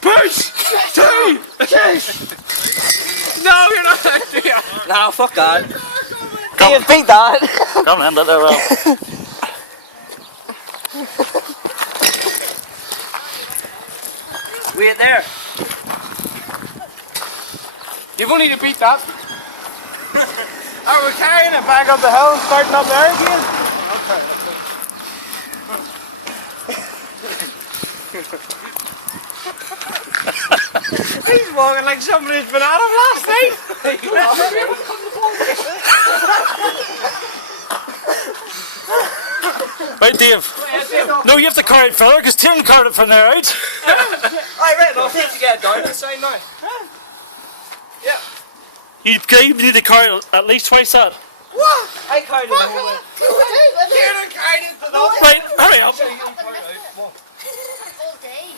Push! 2! No, you're not doing it. No, fuck that. Dave, beat that. Come on, let that well. Wait there. You've only to beat that. Are we carrying it back up the hill, starting up there again? Okay. He's walking like somebody's been at him last night. Right, Dave. No, you have to carry it further because Tiernan carried it from there, right? Right, I'll need to get it down to the side now. Yeah. You need to carry it at least twice that. What? I carried it the whole way. Tiernan carried it to the Right, hurry up. All day.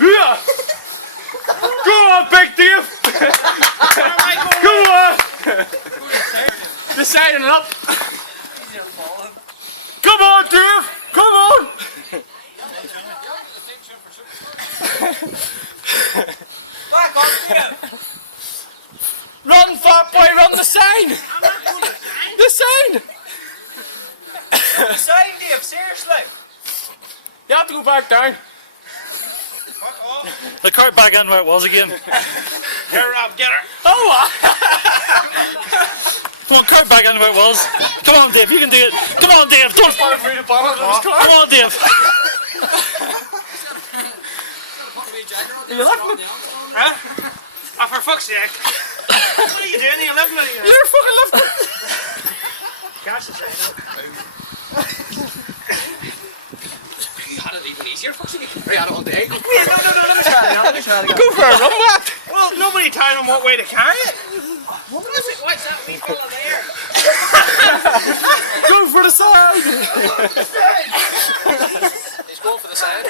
Yeah. Go on, Big Dave! Go on! Deciding it up! Come on, Dave! Come on! Back up, Dave. Run, fat boy, run the sign! The sign! The sign, Dave, seriously. You have to go back down. The cart back in where it was again. Get her up, get her! Oh! Come on, cart back in where it was. Come on, Dave, you can do it. Come on, Dave, don't fall through the bottom of this car. Come on, Dave. Are you lifting it? Huh? Oh, for fuck's sake. What are you doing? Are you lifting it? You're fucking lifting it. Cash is right. You had it even easier, fuck's sake. You had it all day. Wait, no, let me try it. Let me try it again. Go for a run, Matt. Well, nobody told him what way to carry it. What's that wee fella there? Go for the side! He's going for the side.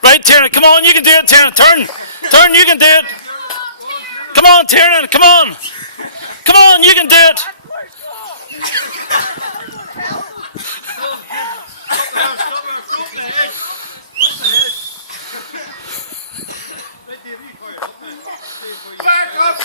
Right, Tiernan, come on, you can do it, Tiernan. Turn, you can do it. Come on, Tiernan, come on. Come on, you can do it. Back up!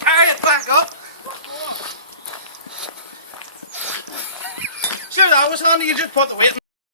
Carry it back up! Sure, that was handy, you just put the weight in.